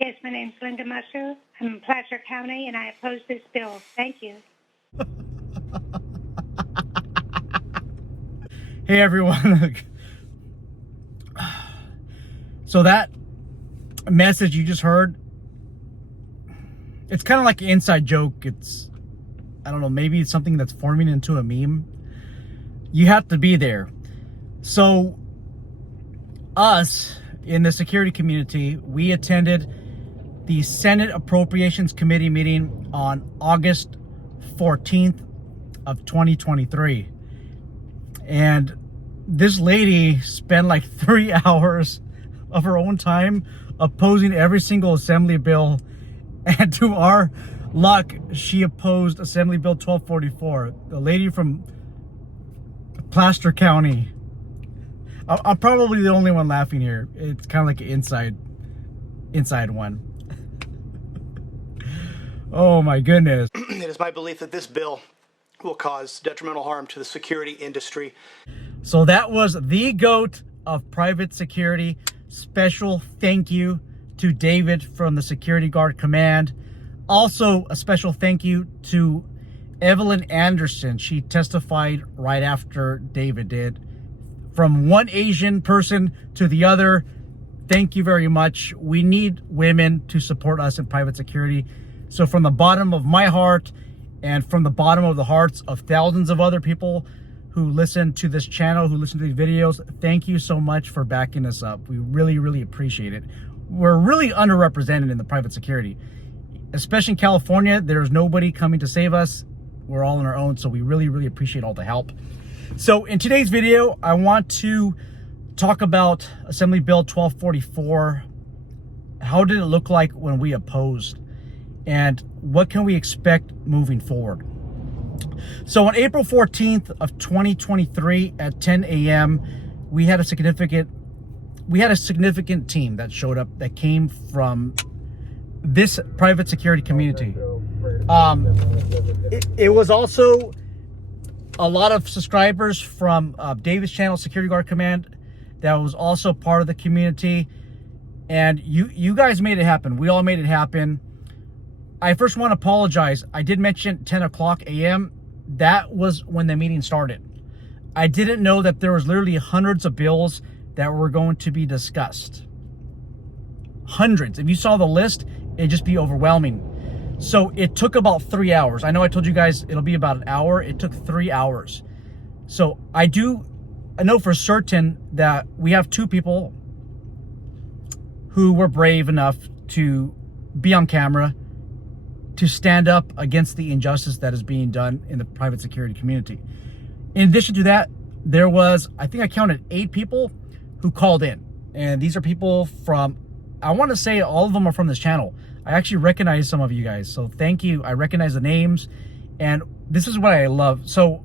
Yes, my name's Linda Musser. I'm in Placer County, and I oppose this bill. Thank you. Hey everyone. So that message you just heard, it's kind of like an inside joke. It's, I don't know, maybe it's something that's forming into a meme. You have to be there. So us in the security community, we attended the Senate Appropriations Committee meeting on August 14th of 2023. And this lady spent like 3 hours of her own time opposing every single assembly bill. And to our luck, she opposed Assembly Bill 1244. The lady from Placer County. I'm probably the only one laughing here. It's kind of like an inside one. Oh my goodness. It is my belief that this bill will cause detrimental harm to the security industry. So that was the GOAT of private security. Special thank you to David from the Security Guard Command. Also, a special thank you to Evelyn Anderson. She testified right after David did. From one Asian person to the other, thank you very much. We need women to support us in private security. So from the bottom of my heart and from the bottom of the hearts of thousands of other people who listen to this channel, who listen to these videos, thank you so much for backing us up. We really, really appreciate it. We're really underrepresented in the private security, especially in California. There's nobody coming to save us. We're all on our own, so we really, really appreciate all the help. So in today's video, I want to talk about Assembly Bill 1244. How did it look like when we opposed? And what can we expect moving forward? So on April 14th of 2023 at 10 a.m., we had a significant team that showed up that came from this private security community. It was also a lot of subscribers from David's channel, Security Guard Command, that was also part of the community. And you guys made it happen. We all made it happen. I first want to apologize. I did mention 10 o'clock a.m. That was when the meeting started. I didn't know that there was literally hundreds of bills that were going to be discussed. Hundreds. If you saw the list, it'd just be overwhelming. So it took about 3 hours. I know I told you guys it'll be about an hour. It took 3 hours. So I know for certain that we have two people who were brave enough to be on camera to stand up against the injustice that is being done in the private security community. In addition to that, there was, I think I counted 8 people who called in. And these are people from, I want to say all of them are from this channel. I actually recognize some of you guys, so thank you. I recognize the names, and this is what I love. So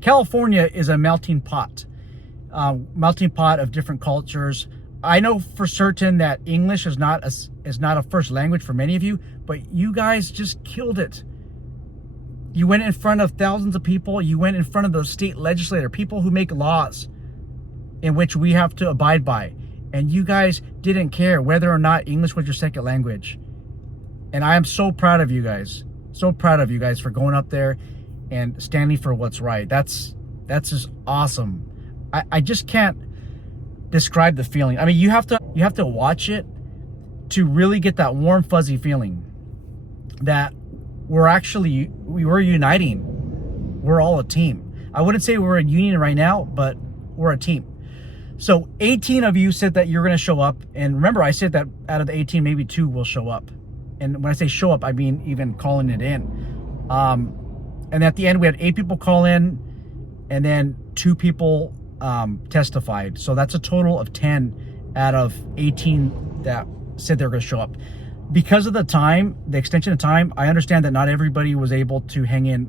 California is a melting pot of different cultures. I know for certain that English is not a first language for many of you, but you guys just killed it. You went in front of thousands of people. You went in front of the state legislator, people who make laws in which we have to abide by. And you guys didn't care whether or not English was your second language. And I am so proud of you guys. So proud of you guys for going up there and standing for what's right. That's just awesome. I just can't describe the feeling. I mean, you have to watch it to really get that warm, fuzzy feeling that we're uniting. We're all a team. I wouldn't say we're a union right now, but we're a team. So 18 of you said that you're going to show up. And remember, I said that out of the 18, maybe 2 will show up. And when I say show up, I mean even calling it in. And at the end, we had 8 people call in, and then 2 people testified. So that's a total of 10 out of 18 that said they're going to show up. Because of the time, the extension of time, I understand that not everybody was able to hang in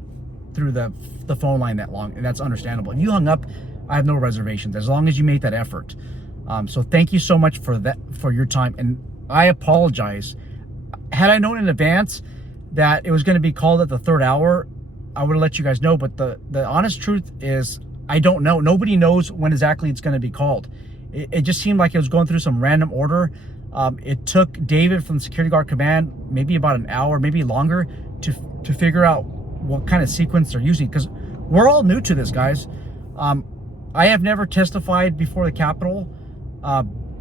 through the phone line that long, and that's understandable. If you hung up, I have no reservations as long as you made that effort. So thank you so much for that, for your time. And I apologize. Had I known in advance that it was going to be called at the 3rd hour, I would have let you guys know. But the honest truth is, I don't know. Nobody knows when exactly it's going to be called. It just seemed like it was going through some random order. It took David from the Security Guard Command maybe about an hour, maybe longer, to figure out what kind of sequence they're using, because we're all new to this, guys. I have never testified before the Capitol.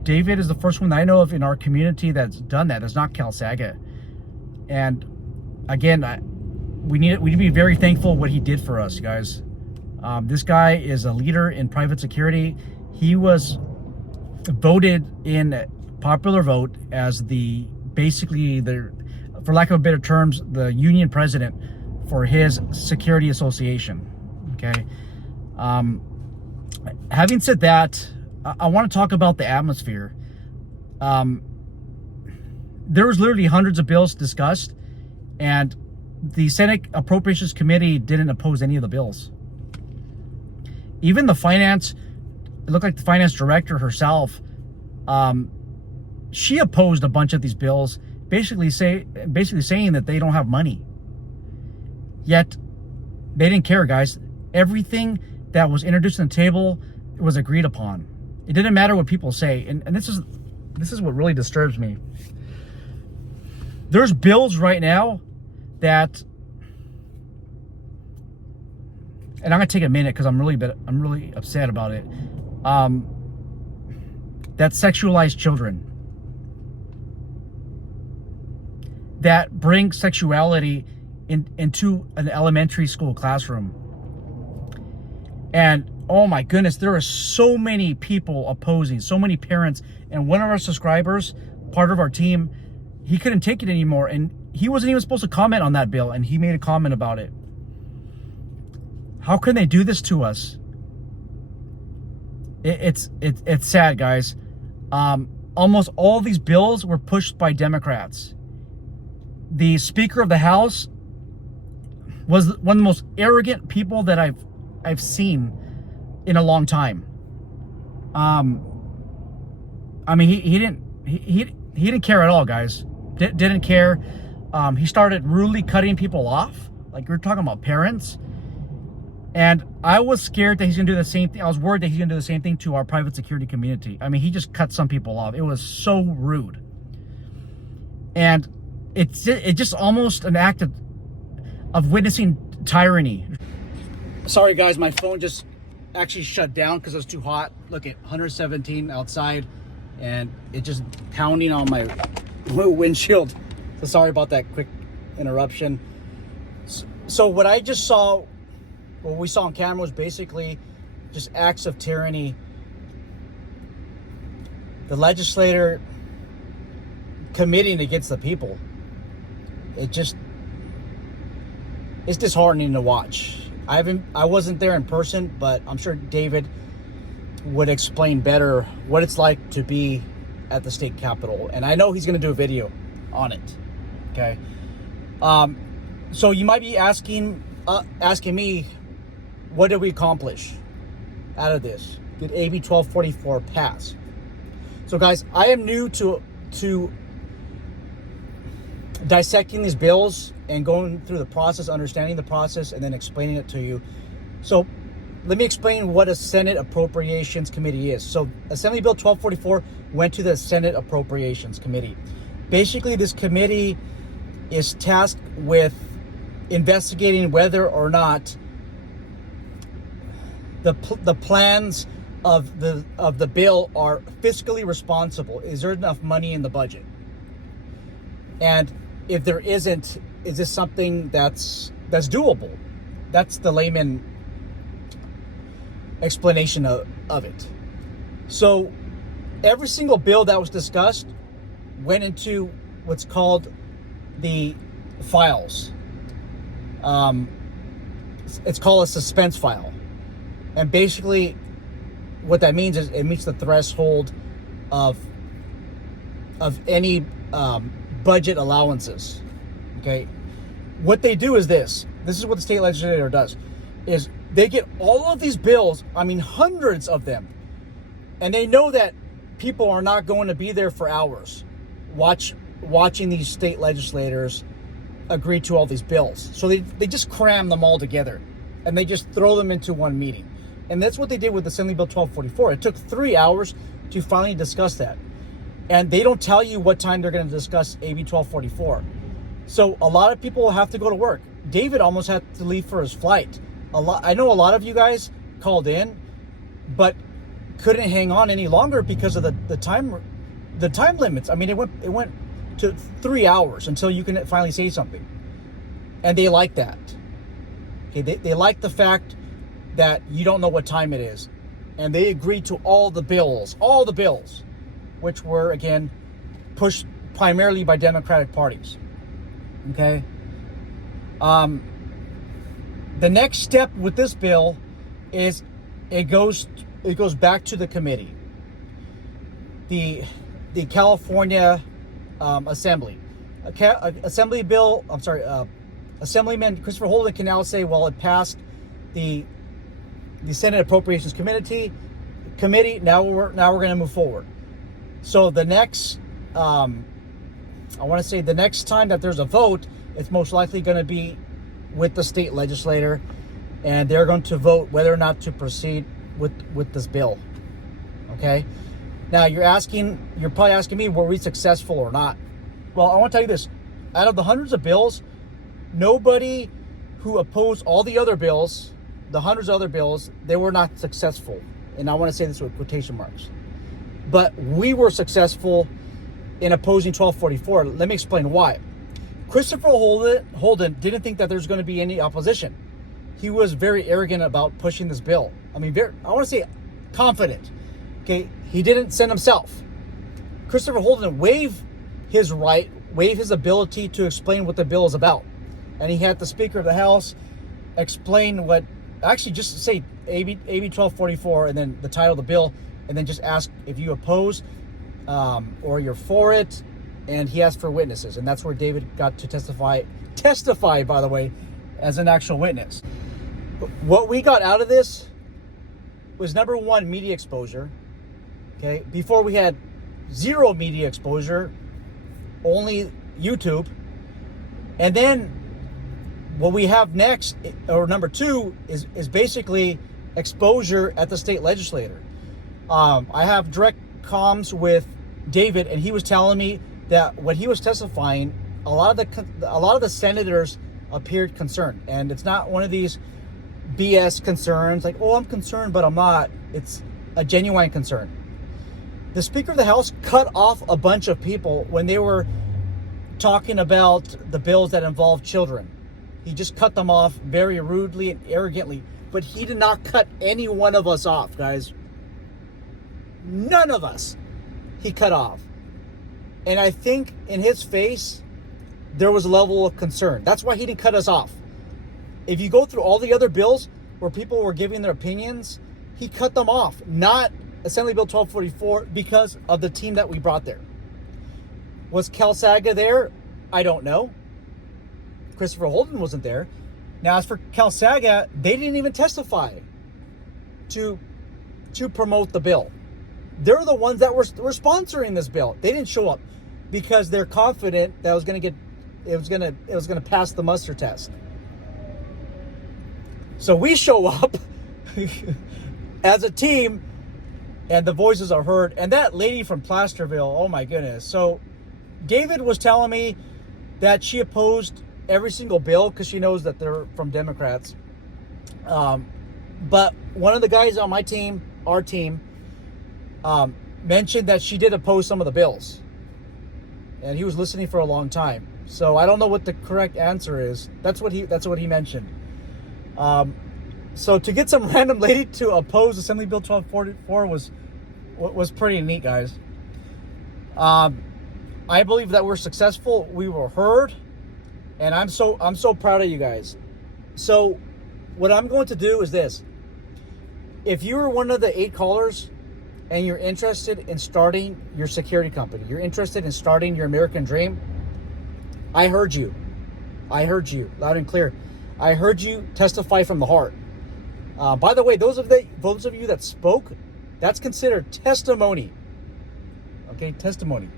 David is the first one that I know of in our community that's done that. That's not Cal Saga. And again, we need to be very thankful what he did for us, guys. This guy is a leader in private security. He was voted in popular vote as basically for lack of better terms, the union president for his security association. Okay. Having said that, I want to talk about the atmosphere. There was literally hundreds of bills discussed, and the Senate Appropriations Committee didn't oppose any of the bills. Even it looked like the finance director herself, she opposed a bunch of these bills, basically saying that they don't have money. Yet they didn't care, guys. Everything that was introduced on the table was agreed upon. It didn't matter what people say, and this is what really disturbs me. There's bills right now that, and I'm gonna take a minute because I'm really upset about it. That sexualize children, that bring sexuality into an elementary school classroom. And oh my goodness, there are so many people opposing, so many parents. And one of our subscribers, part of our team, he couldn't take it anymore, and he wasn't even supposed to comment on that bill, and he made a comment about it. How can they do this to us? It's sad, guys. Almost all these bills were pushed by Democrats. The Speaker of the House was one of the most arrogant people that I've seen in a long time. I mean, he didn't care at all, guys. Didn't care. He started rudely cutting people off, like we're talking about parents. And I was scared that he's gonna do the same thing. I was worried that he's gonna do the same thing to our private security community. I mean, he just cut some people off. It was so rude. And it's just almost an act of witnessing tyranny. Sorry, guys, my phone just actually shut down because it was too hot. Look at 117 outside, and it just pounding on my windshield. So sorry about that quick interruption. So what we saw on camera was basically just acts of tyranny. The legislator committing against the people. It's disheartening to watch. I wasn't there in person, but I'm sure David would explain better what it's like to be at the state capitol. And I know he's going to do a video on it. Okay. So you might be asking me, what did we accomplish out of this? Did AB 1244 pass? So guys, I am new to dissecting these bills and going through the process, understanding the process, and then explaining it to you. So let me explain what a Senate Appropriations Committee is. So Assembly Bill 1244 went to the Senate Appropriations Committee. Basically, this committee is tasked with investigating whether or not the plans of the bill are fiscally responsible. Is there enough money in the budget? And if there isn't, is this something that's doable? That's the layman explanation of it. So every single bill that was discussed went into what's called the files. It's called a suspense file. And basically what that means is it meets the threshold of any budget allowances. Okay. What they do is this is what the state legislature does, is they get all of these bills, I mean hundreds of them, and they know that people are not going to be there for hours watching these state legislators agree to all these bills. So they just cram them all together and they just throw them into one meeting. And that's what they did with Assembly Bill 1244. It took 3 hours to finally discuss that. and they don't tell you what time they're going to discuss AB 1244. So a lot of people have to go to work. David almost had to leave for his flight. I know a lot of you guys called in, but couldn't hang on any longer because of the time limits. I mean, it went to 3 hours until you can finally say something, and they like that. Okay, they like the fact that you don't know what time it is, and they agreed to all the bills, which were again pushed primarily by Democratic parties. Okay. The next step with this bill is it goes back to the committee, the California Assembly. Assemblyman Christopher Holden can now say, well, it passed the Senate Appropriations Committee. Now we're going to move forward. So the next, I want to say the next time that there's a vote, it's most likely going to be with the state legislator, and they're going to vote whether or not to proceed with this bill. Okay. Now you're probably asking me, were we successful or not? Well, I want to tell you this: out of the hundreds of bills, nobody who opposed all the other bills, the hundreds of other bills, they were not successful. And I want to say this with quotation marks. But we were successful in opposing 1244. Let me explain why. Christopher Holden didn't think that there's going to be any opposition. He was very arrogant about pushing this bill. I mean, I want to say confident. Okay, he didn't send himself. Christopher Holden waived his ability to explain what the bill is about. And he had the Speaker of the House explain just say AB 1244 and then the title of the bill, and then just ask if you oppose or you're for it, and he asked for witnesses, and that's where David got to testify, by the way, as an actual witness. What we got out of this was, number one, media exposure. Okay, before we had zero media exposure, only YouTube. And then what we have next, or number two, is basically exposure at the state legislature. I have direct comms with David, and he was telling me that when he was testifying, a lot of the senators appeared concerned, and it's not one of these BS concerns like, oh, I'm concerned, but I'm not. It's a genuine concern. The Speaker of the House cut off a bunch of people when they were talking about the bills that involve children. He just cut them off very rudely and arrogantly, but he did not cut any one of us off, guys. None of us he cut off. And I think in his face, there was a level of concern. That's why he didn't cut us off. If you go through all the other bills where people were giving their opinions, he cut them off. Not Assembly Bill 1244 because of the team that we brought there. Was Cal Saga there? I don't know. Christopher Holden wasn't there. Now, as for Cal Saga, they didn't even testify to promote the bill. They're the ones that were sponsoring this bill. They didn't show up because they're confident that it was gonna pass the muster test. So we show up as a team, and the voices are heard. And that lady from Placerville, oh my goodness. So David was telling me that she opposed every single bill because she knows that they're from Democrats. But one of the guys on my team, our team, mentioned that she did oppose some of the bills, and he was listening for a long time. So I don't know what the correct answer is. That's what he mentioned. So to get some random lady to oppose Assembly Bill 1244 was pretty neat, guys. I believe that we're successful. We were heard, and I'm so proud of you guys. So what I'm going to do is this: if you were one of the 8 callers and you're interested in starting your security company, you're interested in starting your American dream, I heard you loud and clear. I heard you testify from the heart. By the way, those of you that spoke, that's considered testimony. Okay, testimony.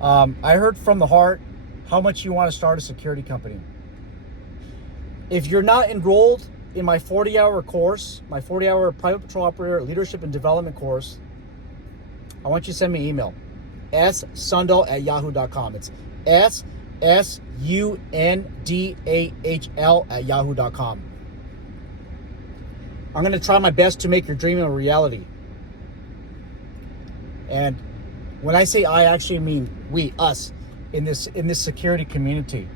I heard from the heart how much you want to start a security company. If you're not enrolled in my 40-hour course, my 40-hour private patrol operator leadership and development course, I want you to send me an email. ssundal@yahoo.com. It's SSUNDAHL@yahoo.com. I'm going to try my best to make your dream a reality. And when I say I actually mean we, us, in this security community.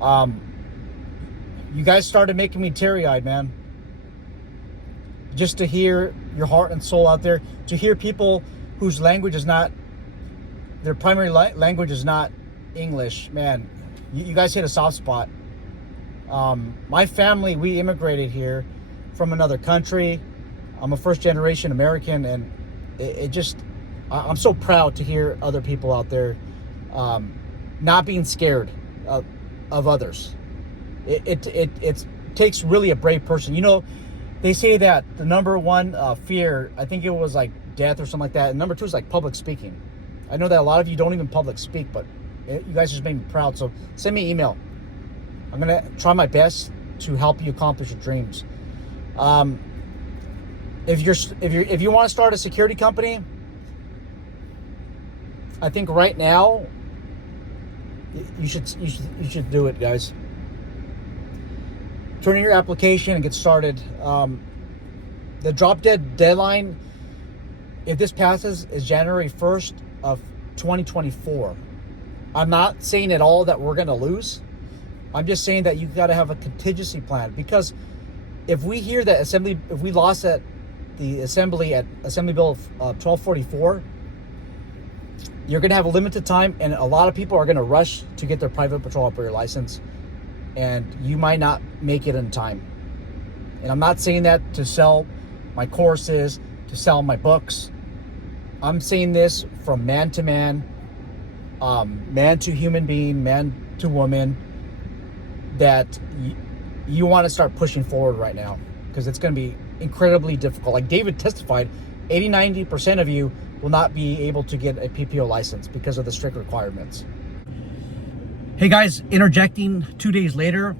You guys started making me teary-eyed, man. Just to hear your heart and soul out there, to hear people whose language is not, their primary language is not English, man. You guys hit a soft spot. My family, we immigrated here from another country. I'm a first-generation American, and it just, I'm so proud to hear other people out there not being scared of others. It takes really a brave person. You know, they say that the number one fear, I think it was like death or something like that. And number two is like public speaking. I know that a lot of you don't even public speak, but you guys just made me proud. So send me an email. I'm gonna try my best to help you accomplish your dreams. If you want to start a security company, I think right now you should do it, guys. Turn in your application and get started. The drop dead deadline, if this passes, is January 1st of 2024. I'm not saying at all that we're going to lose. I'm just saying that you got to have a contingency plan, because if we hear that if we lost at the assembly at Assembly Bill 1244, you're going to have a limited time, and a lot of people are going to rush to get their private patrol operator license, and you might not make it in time. And I'm not saying that to sell my courses, to sell my books. I'm saying this from man to man, man to human being, man to woman, that you want to start pushing forward right now, because it's going to be incredibly difficult. Like David testified, 80-90% of you will not be able to get a PPO license because of the strict requirements. Hey guys, interjecting 2 days later,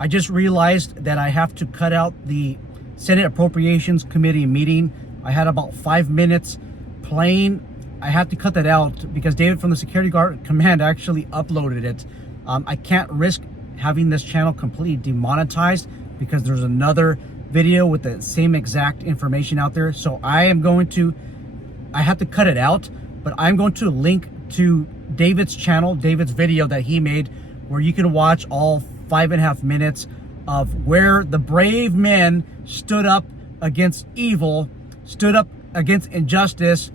I just realized that I have to cut out the Senate Appropriations Committee meeting. I had about 5 minutes playing. I have to cut that out because David from the Security Guard Command actually uploaded it. I can't risk having this channel completely demonetized because there's another video with the same exact information out there. So I have to cut it out, but I'm going to link to David's channel, David's video that he made, where you can watch all 5.5 minutes of where the brave men stood up against evil, stood up against injustice,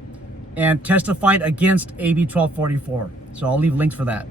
and testified against AB 1244. So I'll leave links for that.